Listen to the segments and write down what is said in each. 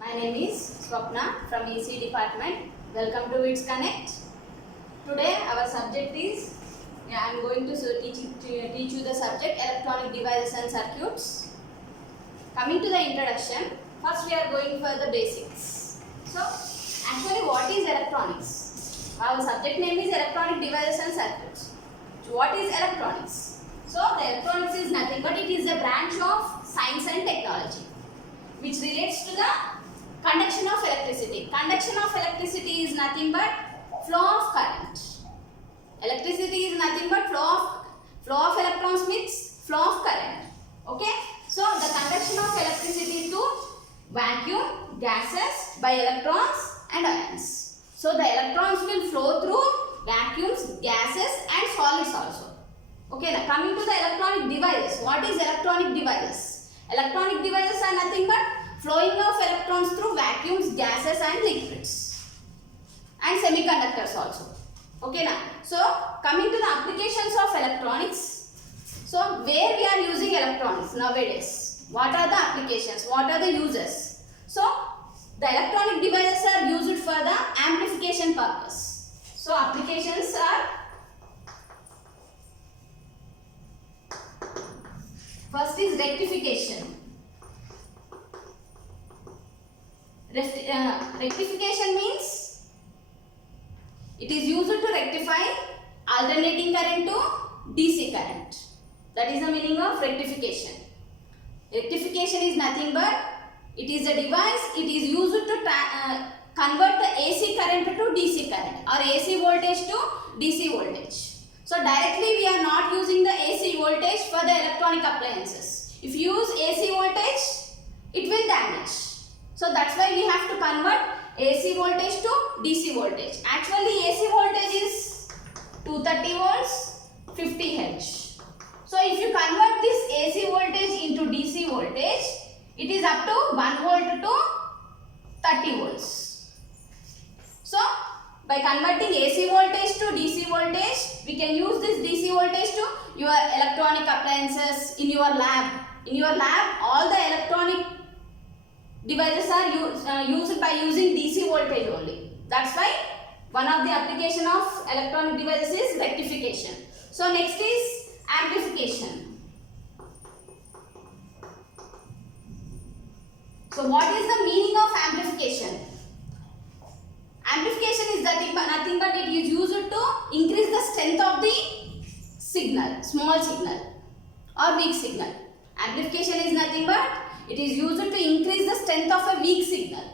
My name is Swapna from EC department. Welcome to Wits Connect. Today our subject is, I am going to teach you the subject electronic devices and circuits. Coming to the introduction, first we are going for the basics. So actually what is electronics? Our subject name is electronic devices and circuits. What is electronics? So the electronics is nothing but it is a branch of science and technology which relates to the conduction of electricity. Conduction of electricity is nothing but flow of current. Electricity is nothing but flow of electrons means flow of current. Okay? So the conduction of electricity to vacuum, gases by electrons and ions. So the electrons will flow through vacuums, gases and solids also. Okay, now coming to the electronic devices. What is electronic devices? Electronic devices are nothing but flowing of electrons through vacuums, gases and liquids and semiconductors also. Okay now. So coming to the applications of electronics. So where we are using electronics nowadays? What are the applications? What are the uses? So the electronic devices are used for the amplification purpose. So applications are, first is rectification. Rectification means it is used to rectify alternating current to DC current. That is the meaning of rectification. Rectification is nothing but it is a device, it is used to convert the AC current to DC current or AC voltage to DC voltage. So directly we are not using the AC voltage for the electronic appliances. If you use AC voltage, it will damage. So that's why we have to convert AC voltage to DC voltage. Actually AC voltage is 230 volts, 50 Hz. So if you convert this AC voltage into DC voltage, it is up to 1 volt to 30 volts. So by converting AC voltage to DC voltage, we can use this DC voltage to your electronic appliances in your lab. In your lab, all the electronic devices are used by using DC voltage only. That's why one of the application of electronic devices is rectification. So next is amplification. So what is the meaning of amplification? Amplification is nothing but it is used to increase the strength of the signal, small signal or weak signal. Amplification is nothing but it is used to increase the strength of a weak signal.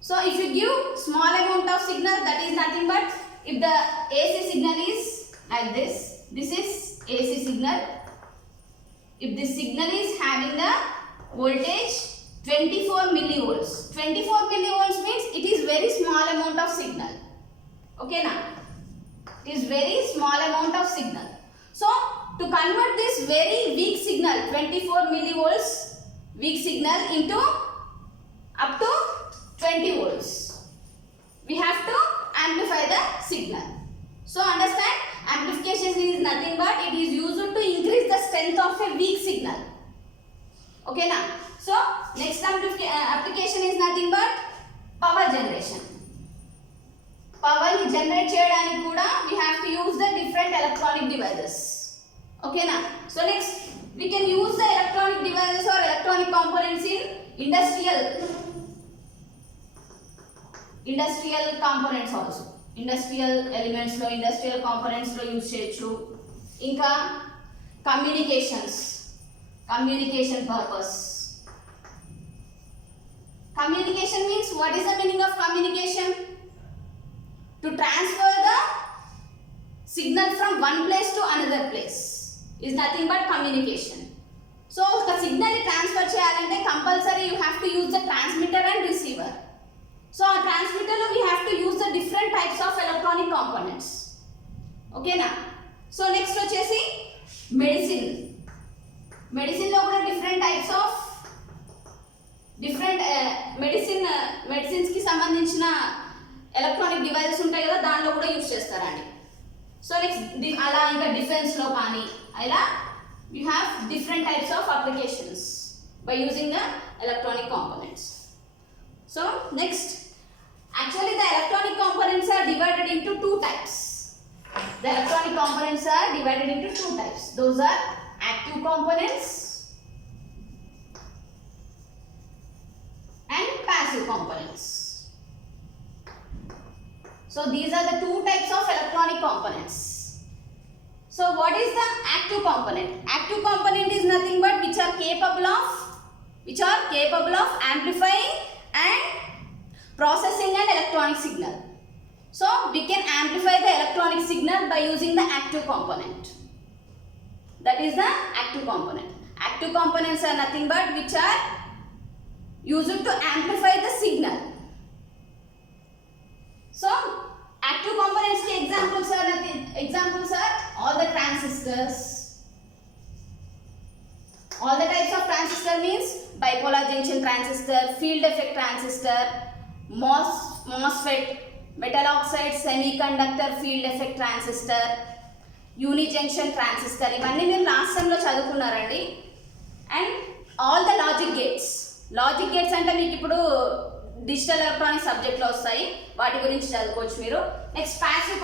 So if you give small amount of signal, that is nothing but if the AC signal is like this is AC signal. If this signal is having a voltage 24 millivolts. 24 millivolts means it is very small amount of signal. Okay now. It is very small amount of signal. So to convert this very weak signal 24 millivolts weak signal into up to 20 volts, we have to amplify the signal. So understand, amplification is nothing but it is used to increase the strength of a weak signal. Okay now. So next application is nothing but power generation. Power ni generate cheyadani kuda we have to use the different electronic devices. Okay now. So next we can use the electronic devices or electronic components in industrial components also. Industrial elements lo, industrial components lo use cheyochu. Inka communication purpose. Communication means, what is the meaning of communication? To transfer the signal from one place to another place is nothing but communication. So the signal transfer cheyalante compulsory you have to use the transmitter and receiver. So a transmitter lo we have to use the different types of electronic components. Okay now. So next vachesi medicine. Medicine lo kuda different types of medicines కి సంబంధించిన electronic devices ఉంటాయి కదా, దానిలో కూడా use చేస్తారండి. So next అలా ఇంకా defence లో కానీ అలా you have different types of applications. by using the electronic components. So next, actually the electronic components are divided into two types. The electronic components are divided into two types. Those are active components and passive components. So these are the two types of electronic components. So what is the active component? Active component is nothing but which are capable of amplifying and processing an electronic signal. So we can amplify the electronic signal by using the active component. That is the active component. Active components are nothing but which are used to amplify the signal. So active components के examples are all the transistors. All the types of transistor means bipolar junction transistor, field effect transistor, MOSFET, metal oxide semiconductor field effect transistor, unijunction transistor. ఇవన్నీ మీరు last sem లో చదువుకున్నారండి. And all the logic gates అంటే మీకు ఇప్పుడు digital electronic subject లో వస్తాయి, వాటి గురించి చదువుకోవచ్చు మీరు. Next passive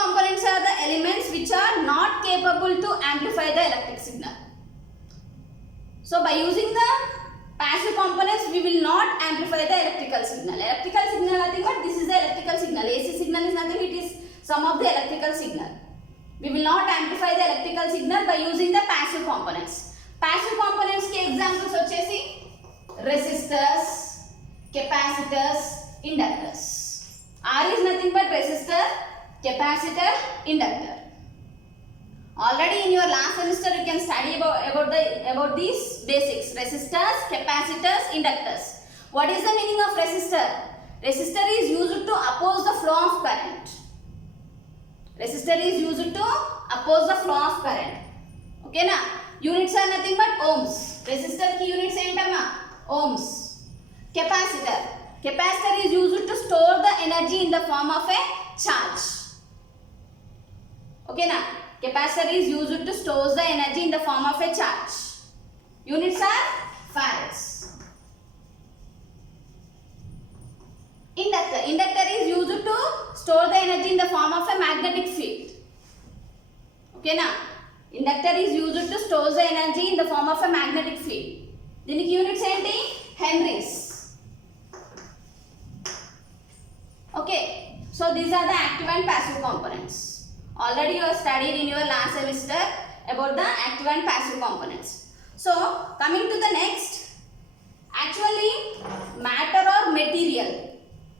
components are the elements which are not capable to amplify the electric signal. So by using the passive components we will not amplify the electrical signal. Nothing but this is the electrical signal. AC signal is nothing, it is some of the electrical signal. We will not amplify the electrical signal by using the passive components. Passive components के examples వచ్చేసి resistors, capacitors, inductors. R is nothing but resistor, capacitor, inductor. Already in your last semester you can study about these basics: resistors, capacitors, inductors. What is the meaning of resistor? Resistor is used to oppose the flow of current. Okay na? Units are nothing but ohms. Resistor ki units entama ohms. Capacitor is used to store the energy in the form of a charge. Okay na? Capacitor is used to store the energy in the form of a charge. Units are farads. Inductor is used to store the energy in the form of a magnetic field. Okay na? Inductor is used to store the energy in the form of a magnetic field. దీనికి units ఏంటి? Henry's. Okay, so these are the active and passive components. Already you have studied in your last semester about the active and passive components. So coming to the next, actually matter or material.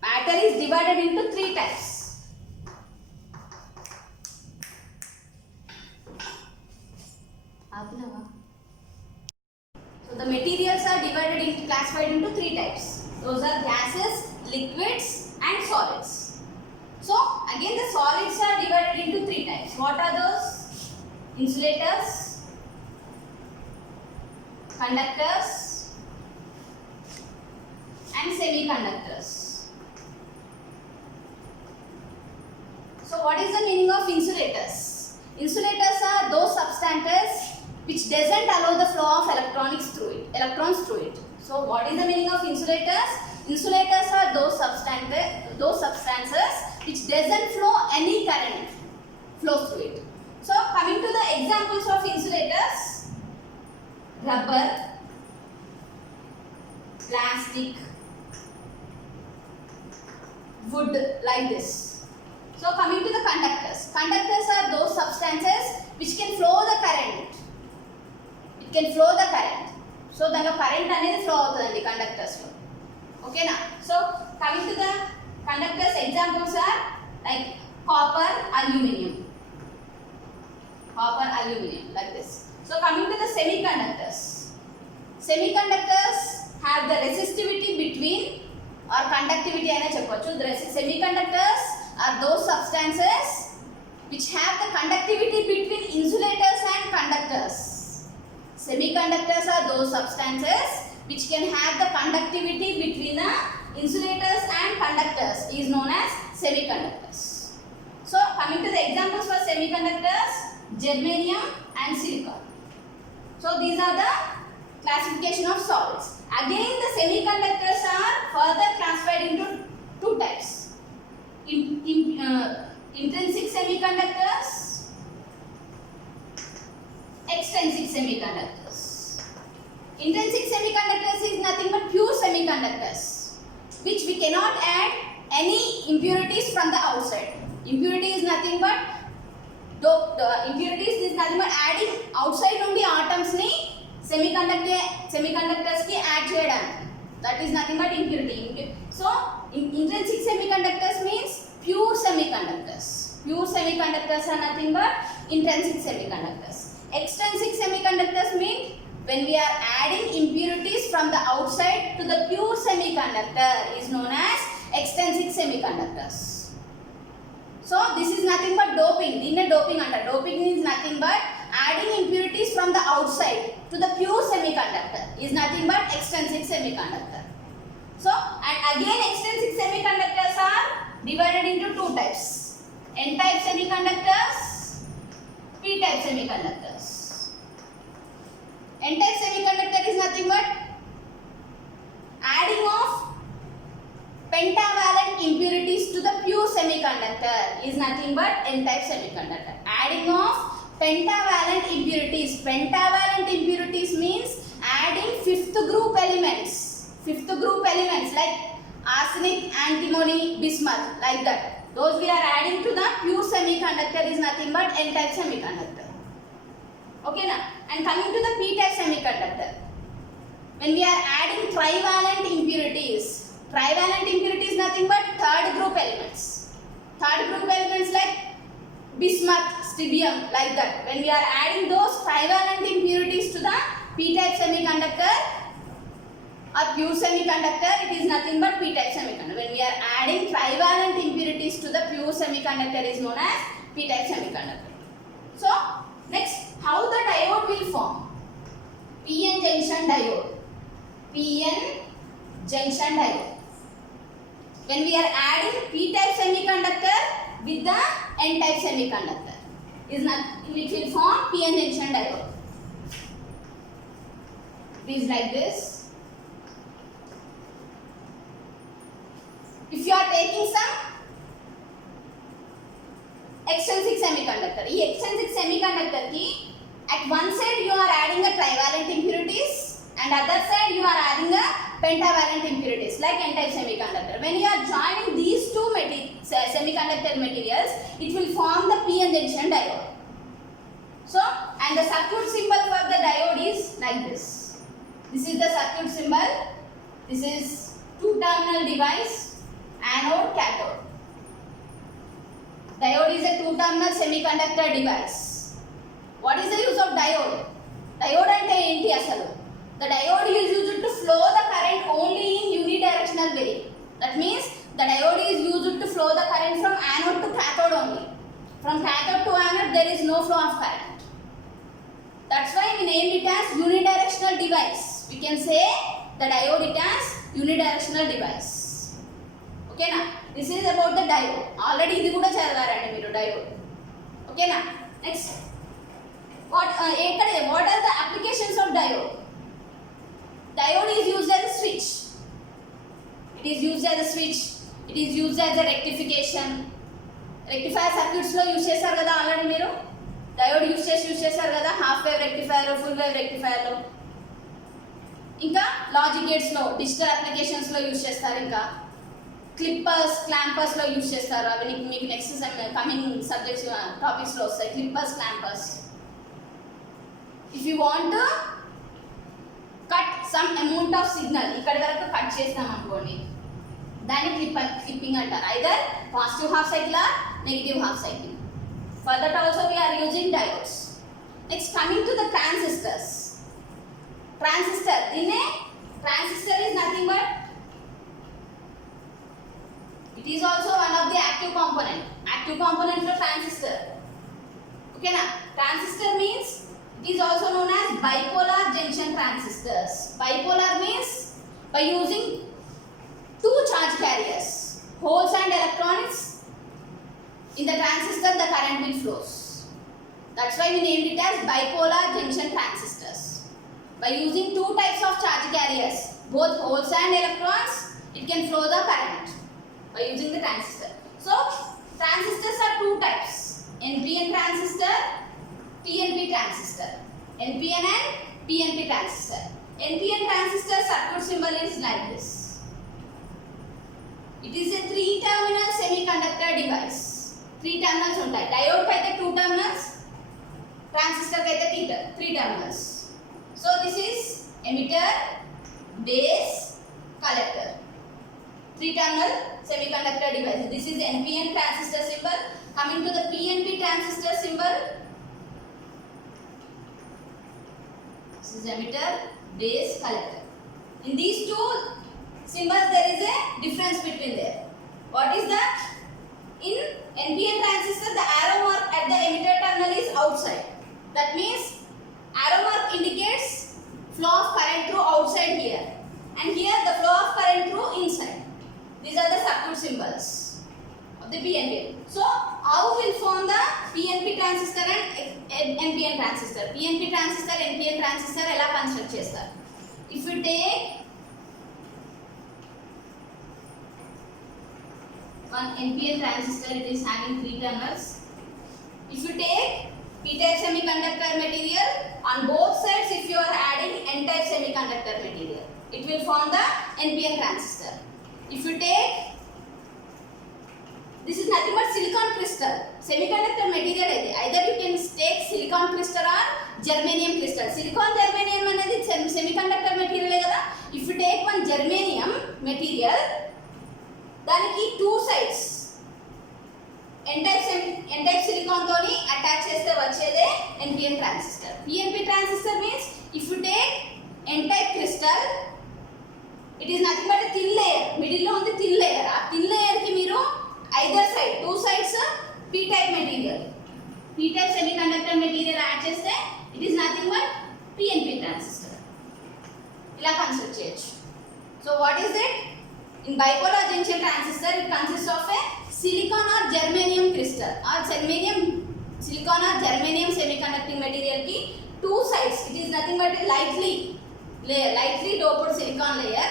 Matter is divided into three types. So the materials are classified into three types. Those are gases, liquids and solids. So again the solids are divided into three types. What are those? Insulators, conductors and semiconductors. So what is the meaning of insulators? Insulators are those substances which doesn't allow the flow of electrons through it. So what is the meaning of insulators? Insulators are those substances which doesn't flow any current flows through it. So coming to the examples of insulators: rubber, plastic, wood, like this. So coming to the conductors. Conductors are those substances which can flow the current. So దానిలో current అనేది flow అవుతుందండి conductors లో. ఓకేనా? So coming to the conductors examples are like copper, aluminium like this. So coming to the semiconductors have the resistivity between or conductivity అయినా చెప్పొచ్చు. The semiconductors are those substances which have the conductivity between insulators and conductors. Semiconductors are those substances which can have the conductivity between the insulators and conductors is known as semiconductors. So coming to the examples for semiconductors: germanium and silicon. So these are the Classification of solids. Again, the semiconductors are further classified into two types. Intrinsic semiconductors, extrinsic semiconductors. Intrinsic semiconductors is nothing but pure semiconductors, which we cannot add any impurities from the outside. Impurity is nothing but impurities is nothing but adding outside నుండి atoms ni semiconductors ki add cheyadam. That is nothing but impurity. So intrinsic semiconductors means pure semiconductors. Pure semiconductors are nothing but intrinsic semiconductors. Extrinsic semiconductors mean when we are adding impurities from the outside to the pure semiconductor is known as extrinsic semiconductors. So this is nothing but doping. Dinne doping anta. Doping is nothing but adding impurities from the outside to the pure semiconductor is nothing but extrinsic semiconductor. So and again extrinsic semiconductors are divided into two types. N-type semiconductors, P-type semiconductors. N-type semiconductor is nothing but adding of pentavalent impurities to the pure semiconductor is nothing but N-type semiconductor. Adding of pentavalent impurities. Pentavalent impurities means adding fifth group elements. Fifth group elements like arsenic, antimony, bismuth, like that. Those we are adding to the pure semiconductor is nothing but N-type semiconductor. Okay now, and coming to the P-type semiconductor. When we are adding trivalent impurities, trivalent impurity is nothing but third group elements. Third group elements like bismuth, strontium, like that. When we are adding those trivalent impurities to the P-type semiconductor or pure semiconductor, it is nothing but P-type semiconductor. When we are adding trivalent impurities to the pure semiconductor is known as P-type semiconductor. So, next, how the diode will form? PN junction diode. PN junction diode. When we are adding P-type semiconductor with the N-type semiconductor, it will form PN junction diode. It is like this. If you are taking some extrinsic semiconductor, this extrinsic semiconductor ki at one side you are adding a trivalent impurities and other side you are adding a pentavalent impurities like N-type semiconductor. When you are joining these two semiconductor materials, it will form the PN junction diode. So, and the circuit symbol for the diode is like this. This is the circuit symbol. This is two-terminal device. Anode, cathode. Diode is a two-terminal semiconductor device. What is the use of diode? Diode ante enti asalu? The diode is used to flow the current only in unidirectional way. That means the diode is used to flow the current from anode to cathode only. From cathode to anode there is no flow of current. That's why we named it as unidirectional device. We can say the diode it as unidirectional device. Okay na? This is about the diode. Already ఇది కూడా చదివారండి మీరు diode. Okay na? Next. What are the applications of diode? Diode is used as a switch. It is used as a switch. It is used as a rectification. Rectifier circuits లో use చేశారు కదా already మీరు. Diode use చేశారు కదా half wave rectifier, full wave rectifier లో. ఇంకా logic gates లో, digital applications లో యూస్ చేస్తారు. ఇంకా క్లిప్పర్స్, క్లాంపర్స్ లో యూస్ చేస్తారు. అవి మీకు నెక్స్ట్ కమింగ్ సబ్జెక్ట్స్ టాపిక్స్ లో వస్తాయి. Clippers, clampers. If you want cut some amount of signal, ఇక్కడ వరకు కట్ చేస్తాం అనుకోండి, దాన్ని క్లిప్పింగ్ అంటారు. Either positive half cycle or negative half cycle. For that also we are using diodes. Next, coming to the transistors. Transistor is nothing but it is also one of the active component. Active component of transistor. Okay na? Transistor means it is also known as bipolar junction transistors. Bipolar means by using two charge carriers, holes and electrons. In the transistor, the current will flows. That's why we named it as bipolar junction transistors. By using two types of charge carriers, both holes and electrons, it can flow the current by using the transistor. So transistors are two types: NPN transistor, PNP transistor. NPN and PNP transistor. NPN transistor circuit symbol is like this. It is a 3-terminal semiconductor device. 3 terminals ఉంటాయి. Diode kaithe 2 terminals, transistor kaithe 3 terminals. So this is emitter, base, collector. 3-terminal semiconductor device. This is NPN transistor symbol. Coming to the PNP transistor symbol. This is emitter, base, collector. In these two symbols there is a difference between there. What is that? In NPN transistor the arrow mark at the emitter terminal is outside. That means arrow mark indicates flow of current through outside here, and here the flow of current through inside. These are the circuit symbols of the PNP. So how will form the PNP transistor and NPN transistor? PNP transistor, NPN transistor ela construct chestar. If you take one NPN transistor, it is having 3 terminals. If you take P-type semiconductor material, on both sides if you are adding N-type semiconductor material, it will form the NPN transistor. If you take, this is nothing but silicon crystal, semiconductor material, either you can take silicon crystal or germanium crystal. Silicon germanium anedi semiconductor material kada. If you take one germanium material, daniki 2 sides N-type silicon toni attach cheste vachede NPN transistor. PNP transistor means if you take N-type crystal, it is nothing but a thin layer, middle lo undi thin layer. Aa thin layer ki meeru either side 2 sides P-type material, P-type semiconductor material add cheste it is nothing but PNP transistor. Ila construct cheyochu. So what is it? In bipolar junction transistor, it consists of a silicon or germanium crystal or silicon or germanium semiconducting material ki 2 sides. It is nothing but a lightly doped silicon layer.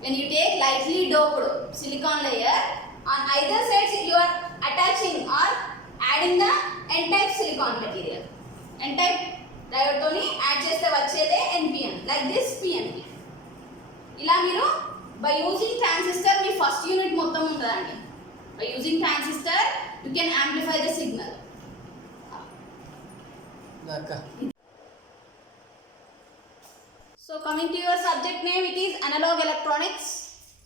When you take lightly doped silicon layer, on either sides you are attaching or adding the N-type silicon material. N-type diode toni add cheste vachede NPN, like this PNP. Ila meeru by using transistor me first unit మొత్తం ఉంటుందండి. By using transistor you can amplify the signal. So coming to your subject name, it is analog electronics.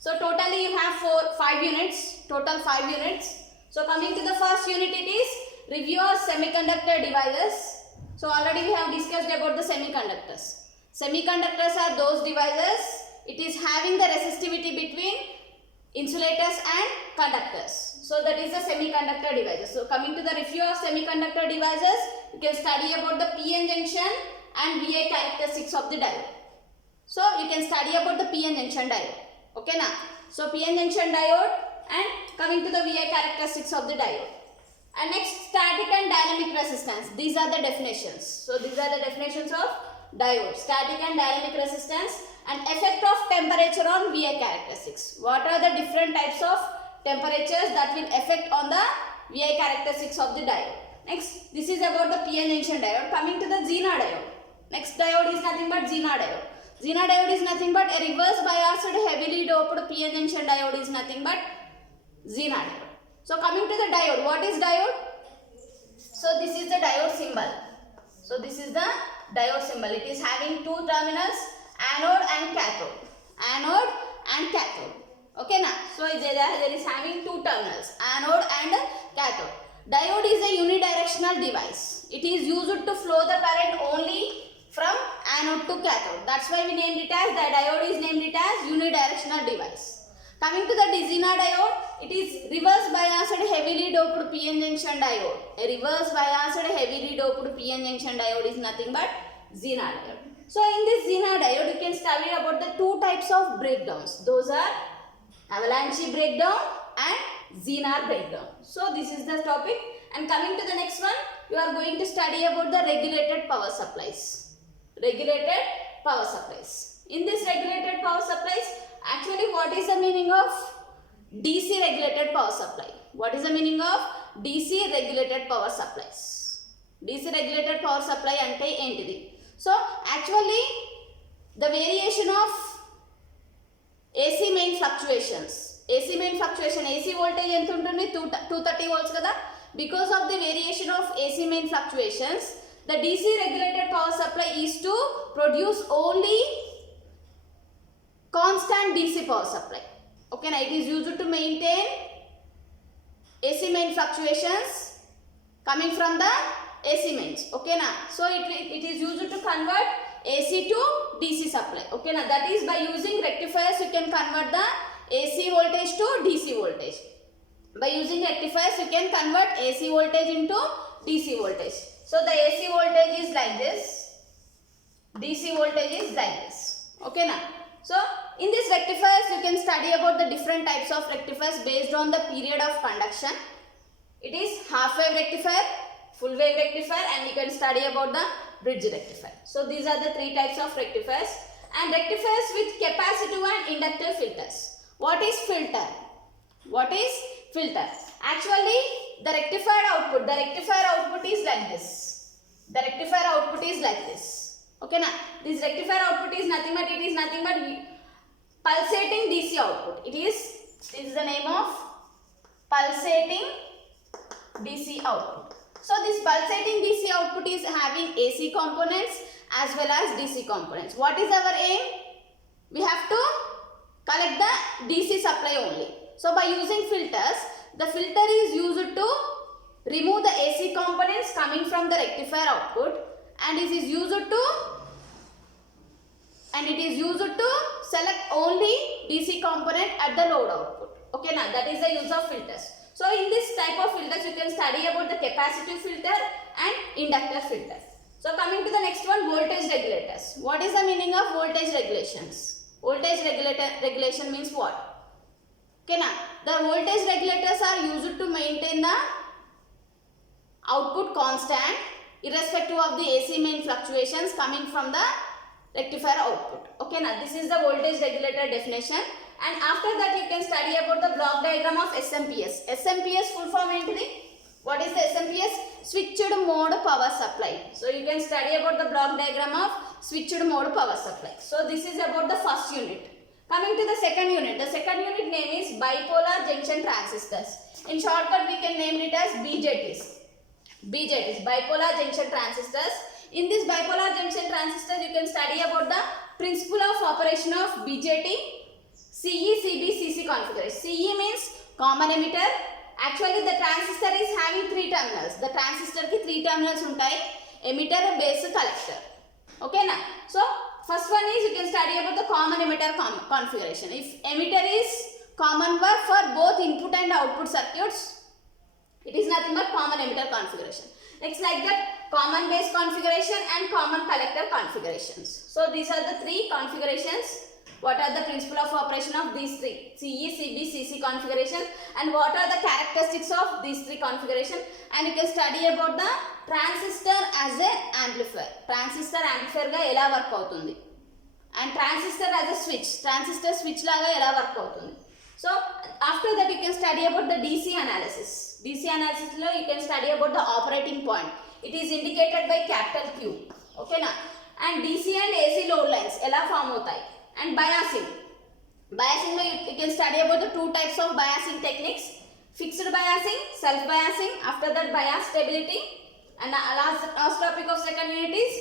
So totally you have 5 units, total 5 units. So coming to the first unit, it is review of semiconductor devices. So already we have discussed about the semiconductors. Semiconductors are those devices, it is having the resistivity between insulators and conductors. So that is the semiconductor devices. So coming to the review of semiconductor devices, you can study about the PN junction and VI characteristics of the diode. So you can study about the PN junction diode. Okay na? So PN junction diode and coming to the VI characteristics of the diode. And next, static and dynamic resistance. These are the definitions. So these are the definitions of diode. Static and dynamic resistance and effect of temperature on VI characteristics. What are the different types of temperatures that will affect on the VI characteristics of the diode? Next, this is about the PN junction diode. Coming to the Zener diode. Next diode is nothing but Zener diode. Zener diode is nothing but a reverse biased heavily doped PN junction diode is nothing but Zener diode. So coming to the diode, what is diode? So this is the diode symbol. So this is the diode symbol. It is having 2 terminals, anode and cathode. Anode and cathode. Okay na? So there is having 2 terminals, anode and cathode. Diode is a unidirectional device. It is used to flow the current only from anode to cathode. That's why we named it as, the diode is named it as unidirectional device. Coming to the Zener diode, it is reverse biased heavily doped PN junction diode. A reverse biased heavily doped PN junction diode is nothing but Zener diode. So in this Zener diode, you can study about the 2 types of breakdowns. Those are avalanche breakdown and Zener breakdown. So this is the topic. And coming to the next one, you are going to study about the regulated power supplies. Regulated power supplies. In this regulated power supplies, actually what is the meaning of DC regulated power supply? What is the meaning of DC regulated power supplies? DC regulated power supply ante entidi? So actually the variation of AC main fluctuations. AC main fluctuation, AC voltage ఎంత ఉంటుంది 230 volts కదా. Because of the variation of AC main fluctuations, the DC regulated power supply is to produce only constant DC power supply. Okay, now it is used to maintain AC main fluctuations coming from the AC mains. Okay, now so it is used to convert AC to DC supply. Okay, now that is by using rectifiers you can convert the AC voltage to DC voltage. By using rectifiers you can convert AC voltage into DC voltage. So the AC voltage is like this, DC voltage is like this. Okay, now so in this rectifiers you can study about the different types of rectifiers based on the period of conduction. It is half wave rectifier, full wave rectifier, and you can study about the bridge rectifier. So these are the three types of rectifiers. And rectifiers with capacitive and inductive filters. What is filter? What is filter? Actually the rectifier output is like this. The rectifier output is like this. Okay, now this rectifier output is nothing but pulsating DC output. This is the name of pulsating DC output. So this pulsating DC output is having AC components as well as DC components. What is our aim? We have to collect the DC supply only. So by using filters, the filter is used to remove the AC components coming from the rectifier output, and it is used to select only DC component at the load output. Okay, now that is the use of filters. So in this type of filters you can study about the capacitive filter and inductor filter. So coming to the next one, voltage regulators. What is the meaning of voltage regulations? Voltage regulation means what? Okay, now the voltage regulators are used to maintain the output constant irrespective of the AC main fluctuations coming from the rectifier output. Okay, now this is the voltage regulator definition. And after that you can study about the block diagram of SMPS. SMPS full form entity. What is the SMPS? Switched mode power supply. So you can study about the block diagram of switched mode power supply. So this is about the first unit. Coming to the second unit. The second unit name is bipolar junction transistors. In shortcut we can name it as BJTs. BJTs, bipolar junction transistors. In this bipolar junction transistors you can study about the principle of operation of BJT, CE, CB, CC configuration. CE means common emitter. Actually the transistor is having 3 terminals. The transistor ki 3 terminals untai, emitter, base, collector. Okay na? So first one is you can study about the common emitter configuration. If emitter is common for both input and output circuits, it is nothing but common emitter configuration. Next, like that, common base configuration and common collector configurations. So these are the 3 configurations. What are the principle of operation of these 3? CE, CB, CC configuration, and what are the characteristics of these 3 configuration. And you can study about the transistor as a amplifier. Transistor amplifier ga ela work avutundi. And transistor as a switch. Transistor switch laga ela work avutundi. So after that you can study about the DC analysis. DC analysis lo you can study about the operating point. It is indicated by capital Q. Okay na? And DC and AC load lines ela form avutai. And biasing. Biasing lo you can study about the 2 types of biasing techniques. Fixed biasing, self biasing. After that bias stability. And the last topic of second unit is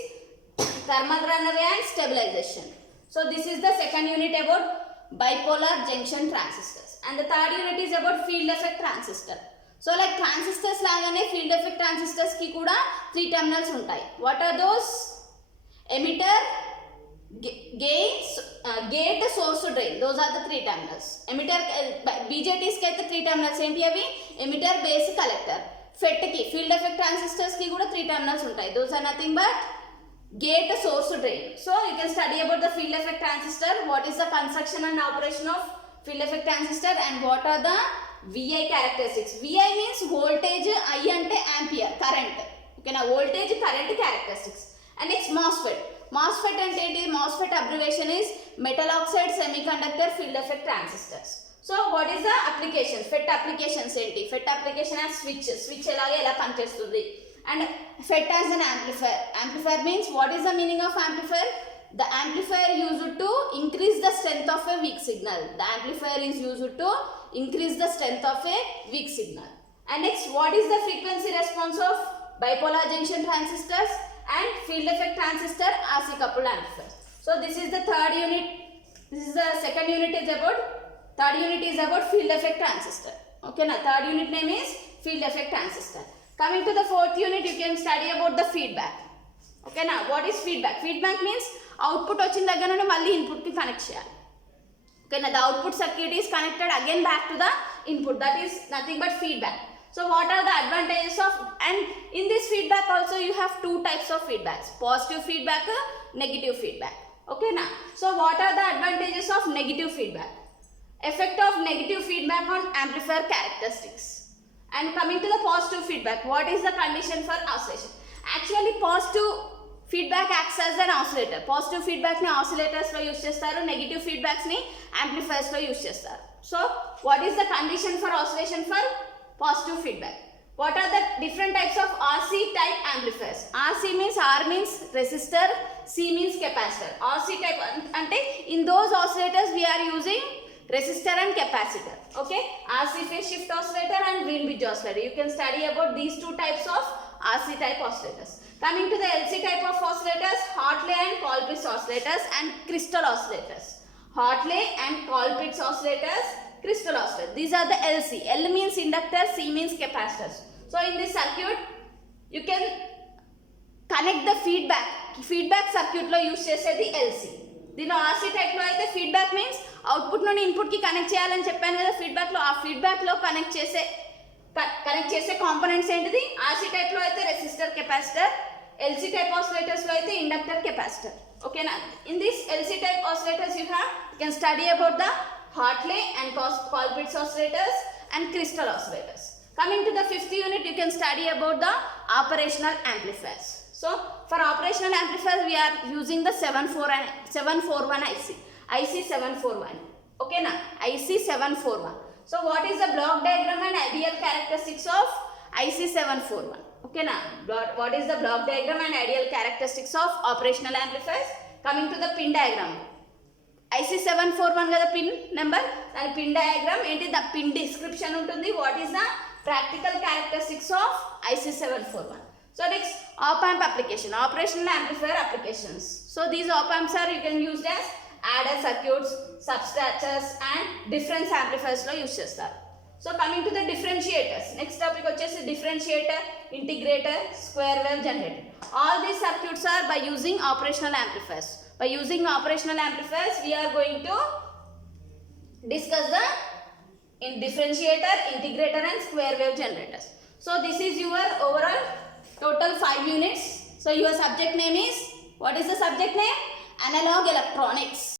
thermal runaway and stabilization. So this is the second unit about bipolar junction transistors. And the third unit is about field effect transistor. So like transistors lagane field effect transistors ki kuda 3 terminals untai. What are those? Emitter, gate, source, drain. Those are the 3 terminals. Emitter, BJTs ki aithe 3 terminals enti avi? Emitter, base, collector. FET ki, field effect transistors ki kuda 3 terminals untai. Those are nothing but gate, source, drain. So you can study about the field effect transistor. What is the construction and operation of field effect transistor, and what are the VI characteristics. VI means voltage, I ante ampere, current. Okay, now voltage, current characteristics. And next MOSFET. MOSFET అంటే ఏంటి? MOSFET abbreviation is metal oxide semiconductor field effect transistors. So what is the application? FET applications ఏంటి? FET application as switch ఎలాగే ఎలా పనిచేస్తుంది? And FET as an amplifier. Amplifier means what is the meaning of amplifier? The amplifier used to increase the strength of a weak signal. The amplifier is used to increase the strength of a weak signal. And next, what is the frequency response of bipolar junction transistors and field effect transistor RC coupled amplifiers? So this is the third unit. This is the second unit is about. Third unit is about field effect transistor. Okay, now third unit name is field effect transistor. Coming to the fourth unit, you can study about the feedback. Okay, now what is feedback? Feedback means output వచ్చిన దగ్గర నుండి మళ్ళీ input కి connect చేయాలి. Okay, now the output circuit is connected again back to the input. That is nothing but feedback. So what are the advantages of, and in this feedback also you have two types of feedbacks, positive feedback, negative feedback. Okay, now so what are the advantages of negative feedback? Effect of negative feedback on amplifier characteristics. And coming to the positive feedback, what is the condition for oscillation? Actually positive feedback acts as an oscillator. Positive feedback ni oscillators lo use chestaru, negative feedbacks ni amplifiers lo use chestaru. So what is the condition for oscillation for positive feedback? What are the different types of RC type amplifiers? RC means, R means resistor, C means capacitor. RC type ante in those oscillators we are using resistor and capacitor. Okay, RC phase shift oscillator and Wien bridge oscillator. You can study about these two types of RC type oscillators. Coming to the LC type of oscillators, Hartley and Colpitts oscillators and crystal oscillators. Hartley and Colpitts oscillators, crystal oscillator. These are the LC. L means inductor, C means capacitors. So in this circuit you can connect the feedback circuit lo use chesedi LC. దీని RC type లో అయితే feedback means output నుండి input కి connect చేయాలని చెప్పాను కదా. Feedback లో ఆ ఫీడ్బ్యాక్ లో కనెక్ట్ చేసే కాంపోనెంట్స్ ఏంటిది? RC టైప్ లో అయితే resistor, capacitor. LC type oscillators లో అయితే ఇండక్టర్, కెపాసిటర్. ఓకేనా? In this LC type oscillators you can study about the Hartley and Colpitts oscillators and crystal oscillators. Coming to the fifth unit, you can study about the operational amplifiers. So for operational amplifiers we are using the 741 IC 741. Okay na, IC 741. So what is the block diagram and ideal characteristics of IC 741? Okay na, what is the block diagram and ideal characteristics of operational amplifiers? Coming to the pin diagram, IC 741 కదా pin number, దాని pin diagram ఏంటి? The pin description ఉంటుంది. What is the practical characteristics of IC 741. So next, op amp application, operational amplifier applications. So these op amps are you can use as adder circuits, substructures and difference amplifiers lo use chestaru. So coming to the differentiators, next topic vachesi differentiator, integrator, square wave generator. All these circuits are by using operational amplifiers. By using operational amplifiers we are going to discuss the differentiator, integrator and square wave generators. So this is your overall total 5 units. So your subject name is, what is the subject name? Analog electronics.